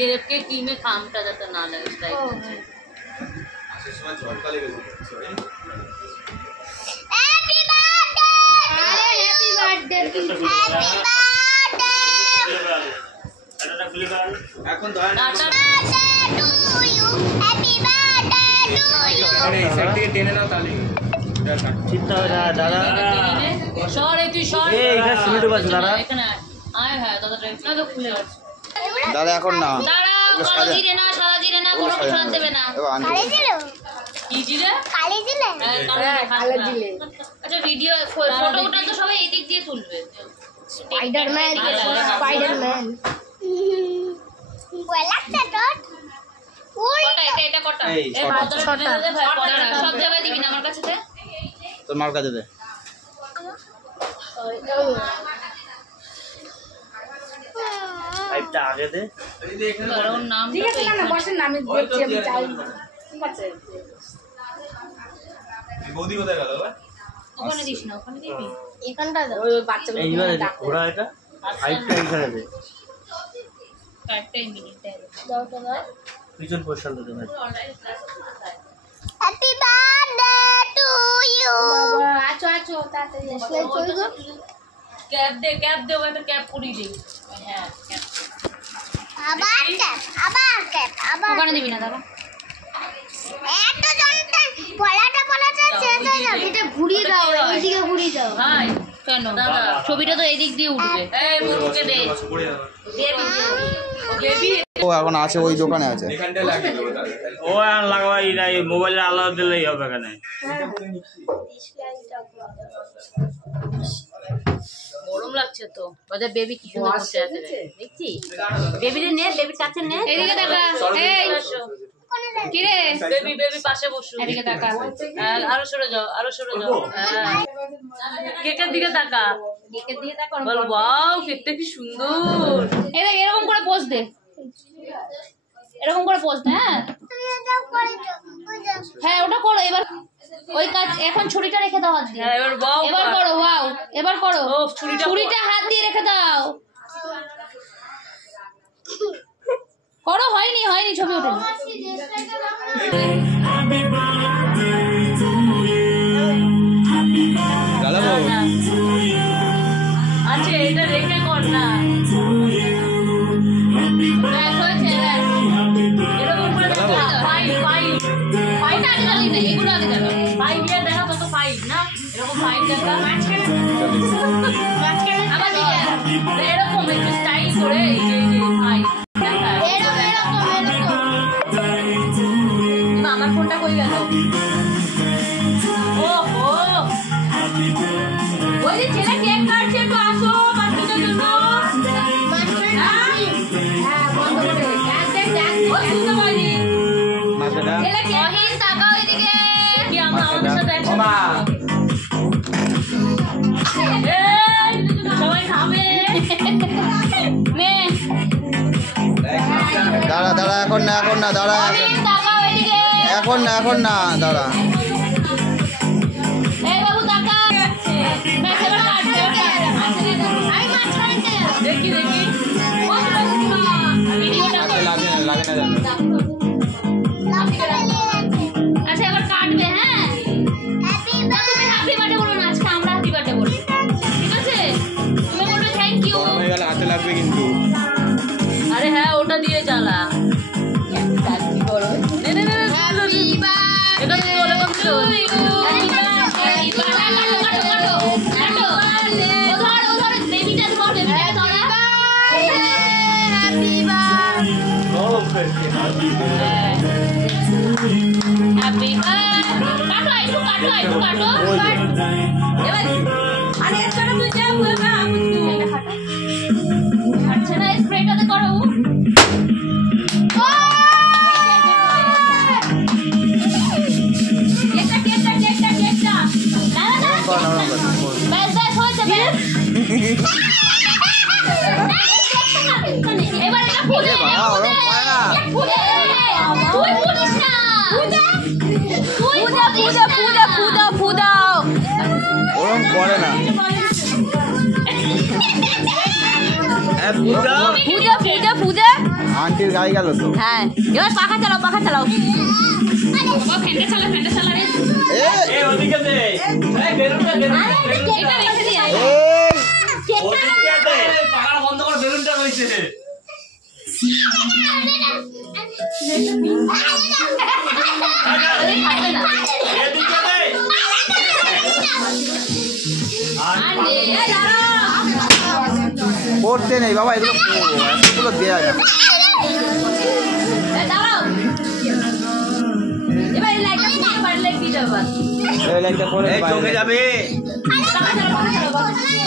কেরেপকে ক্রিমে খামটা যাতে না লাগে তাই আসার সময় ঝটকা লেগেছে সরি হ্যাপি বার্থডে আরে হ্যাপি বার্থডে হ্যাপি বার্থডে এটা খুলে দাও এখন ধরে না to you happy birthday to you আরে এই সাইড থেকে টেনে নাও তালি চিন্তা হয় না দাদা সরে তুই সর এই এখানে সিমেন্ট বাজ দাদা এখানে আয় হ্যাঁ দাদা না তো খুলে গেছে দাদা এখন না দাঁড়াও কালো জিরে না সাদা জিরে না কোনো কিছু আনতে দেবে না কালি দিলো কি জিরে কালি দিলে কালো জিরে আচ্ছা ভিডিও ফটোটা তো সবাই এদিক দিয়ে তুলবে স্পাইডারম্যান স্পাইডারম্যান লাগছে তো কটা এটা কটা এই এই ছটা সব জায়গায় দিবি না আমার কাছে দে তোর মার কাছে দে পাইপটা আগে দে এই যে এখানে ওর নাম ঠিক আছে না বসেন না আমি দেখছি আমি চাই ঠিক আছে বৌদি কোথায় গেল ওখানে দিস না ওখানে দিবি এখানটা দাও ওই বাচ্চাগুলো এইবারে ঘোড়া এটা পাইপটা এখানে দে কয়েকটাই মিনিট দাও তো দাও পিছন পোর্শনটা দে ভাই হ্যাপি বার্থডে টু ইউ আছো আছো তাড়াতাড়ি ক্যাপ দে ওটা একটা ক্যাপ পুরি দে হ্যাঁ ক্যাপ আবার ক্যাপ ওখানে দিবি না দাদা এত জনটা পলাটা চেঞ্জ হয়ে যাবে এটা ঘুরিয়ে দাও এইদিকে ঘুরিয়ে দাও ভাই কেন দাদা ছবিটা তো এদিক দিয়ে উঠবে এই মুখে দে পড়ে যাবে বেবি ও এখন আছে ওই দোকানে আছে এখানটা লাগিয়ে দেবো তাহলে ও আর লাগাই না এই মোবাইলে আলো দিলেই হবে এখানে গরম লাগছে তো বাজে বেবি কি সুন্দর বসে আছে দেখছি বেবিরে নে বেবির কাছে নে এদিকে তাকা এই কি রে বেবি পাশে বসো এদিকে তাকা আরো সরে যাও কেকের দিকে তাকা দিকে দিয়ে তাকা বল ওয়াও কেকটা কি সুন্দর এরকম করে পোজ দে এরকম করে পোজ দে হ্যাঁ ওটা করো এবার ওই কাজ এখন ছুরিটা রেখে দাও হাত দিয়ে হ্যাঁ এবার ওয়াও এবার করো ওয়াও এবার করো ও ছুরিটা হাত দিয়ে রেখে দাও করো হয়নি ছবি ওঠেনি আচ্ছা এটা রেখে কর না এরকম করে ফাইভ আগে গালি না এগুলো আগে যাবে ফাইভ ইয়ার দেখা তো ফাইভ না এরকম ফাইভ দেখা আবার দিকে এরকম একটু স্টাইল করে এই যে ফাইভ আমার ফোনটা কই গেল ওহো ওই যে ছেলে কেক কাটছে একটু আসো বাচ্চাদের জন্য হ্যাঁ বন্ধ করে ও শুনতে পাইনি ছেলে কেক মহিন তাকাও এদিকে কি আমরা আমাদের সাথে একসাথে এই সবাই খাবে নে দাঁড়া এখন না দাঁড়া মহিন তাকাও এদিকে এখন না দাঁড়া এই বাবু তাকা ব্যাস এবার কাট আমি মাঝখানে দেখি ভিডিওটা কর লাগে না আচ্ছা এবার কাটবে হ্যাঁ তুমি হ্যাপি বার্থডে বলো না আজকে আমরা হ্যাপি বার্থডে বলবো ঠিক আছে তুমি বলবে থ্যাংক ইউ হয়ে গেলে হাতে লাগবে কিন্তু আরে হ্যাঁ ওটা দিয়ে জ্বালা নে হ্যাপি এটা বার্থডে তোলে কত হ্যাপি বার্থডে কাটো ওধর বেবিটা ধর বেবিটা ধর হ্যাপি বার্থডে হ্যাপি কাটো এবার আরে এটা তুই যা না আচ্ছা না স্প্রেটাতে করো কেকটা ব্যাস হয়েছে ব্যাস এবার এটা ফুলে তুই ফুলিস না ফুদাও ওরকম করে না পূজা পূজা আন্টির গাড়ি গেল তো হ্যাঁ এবার পাখা চালাও বাবা ফ্যানটা চালা রে এ এ ওদিকে দে এই বেলুনটা দে এটা রেখে দিয়ে আয়। ওদিকে দে পাখাটা বন্ধ করে বেলুনটা রইছে থাকবে না এদিকে দে আর আর নে, এই দাঁড়াও। পড়তে নেই বাবা, এগুলো দেয়া যায় না। এই দাঁড়াও। এবার এই লাইটটা পুরো বাড়ি লাইট দিয়ে যাবে এই লাইটটা করে এই চোখে যাবে পাখা চালাও